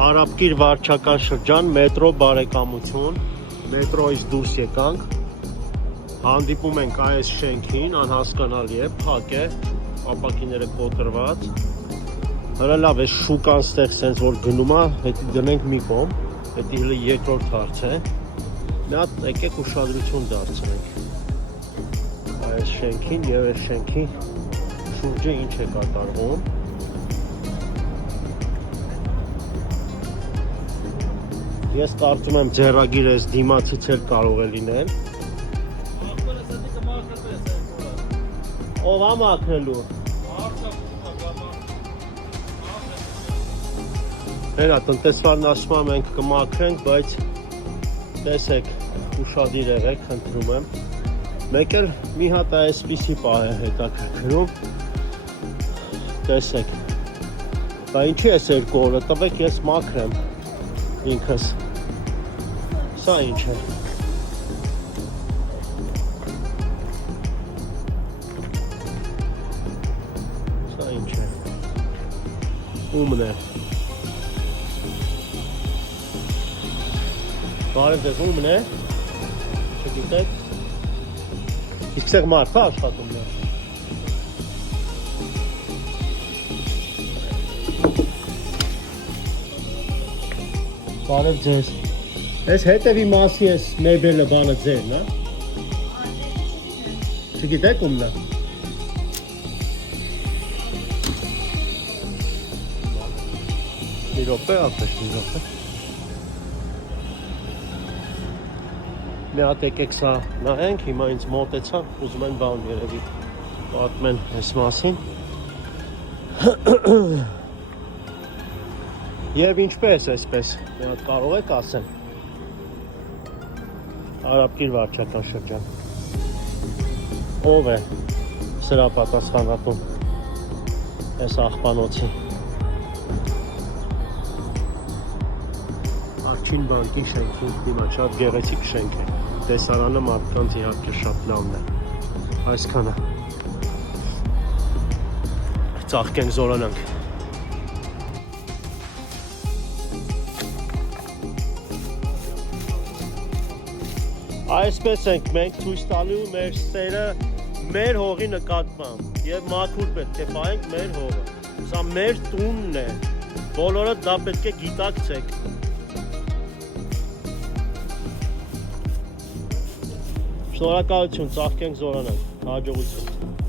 Արաբկիր վարչական շրջան, մետրո բարեկամություն, մետրոից դուրս եկանք, հանդիպում ենք այս շենքին, անհասկանալի է, փակ է, ապակիները կոտրված, հələ լավ է, շուկան ստեղ սենց որ գնում է, հետի դնենք մի կողմ, հետի հələ երկրորդ հարց է, մի հատ եկեք ուշադրություն դարձնենք այս շենքին և այս շենքի շուրջը ինչ է կատարվում։ Ես կարծում եմ ձեռագիր ես դիմացից էլ կարող է լինել։ Ով է մաքրելու։ Հենա տնտեսվարն ասում եմ մենք կմաքրենք, բայց տեսեք ուշադիր եղեք, խնդրում եմ։ Մեկ էլ մի հատ այսպիսի պահ է հետաքրքրում։ Տեսեք։ Դա ինչի է երկու օրը, տվեք ես մաքրեմ ինքս։ Սա ինչ է։ Սա ինչ է։ Ումն է։ Բարև ձեզ, ումն է։ Չգիտեք։ Իսկ սեղ մարդ է աշխատում է։ Բարև ձեզ։ Ես հետևի մասի ես մեբելը բանը ձերն է։ Չգիտեք ումն է։ Մի րոպե, ապեշ մի րոպե։ Մի հատ եկեք սա նայենք, հիմա ինձ մոտեցա, ուզում են բան երևի պատմեն են այս մասին։ Եվ ինչպես այսպես, մի հատ կարող եք ասել։ Արաբկիր վարչական շրջան։ Ով է սրա պատասխանատուն այս աղբանոցի։ Արջին բանկի շենքի դիմաց շատ գեղեցիկ շենք է։ Տեսարանը մարդկանց իհարկե շատ լավն է։ Այսքանը։ Ծաղկենք զորանանք։ Այսպես ենք մենք ցույց տալու մեր սերը մեր հողի նկատմամբ եւ մաքուր պետք է պահենք մեր հողը։ Սա մեր տունն է։ Բոլորը դա պետք է գիտակցեք։ Շնորհակալություն, ծաղկենք զորանանք։ Հաջողություն։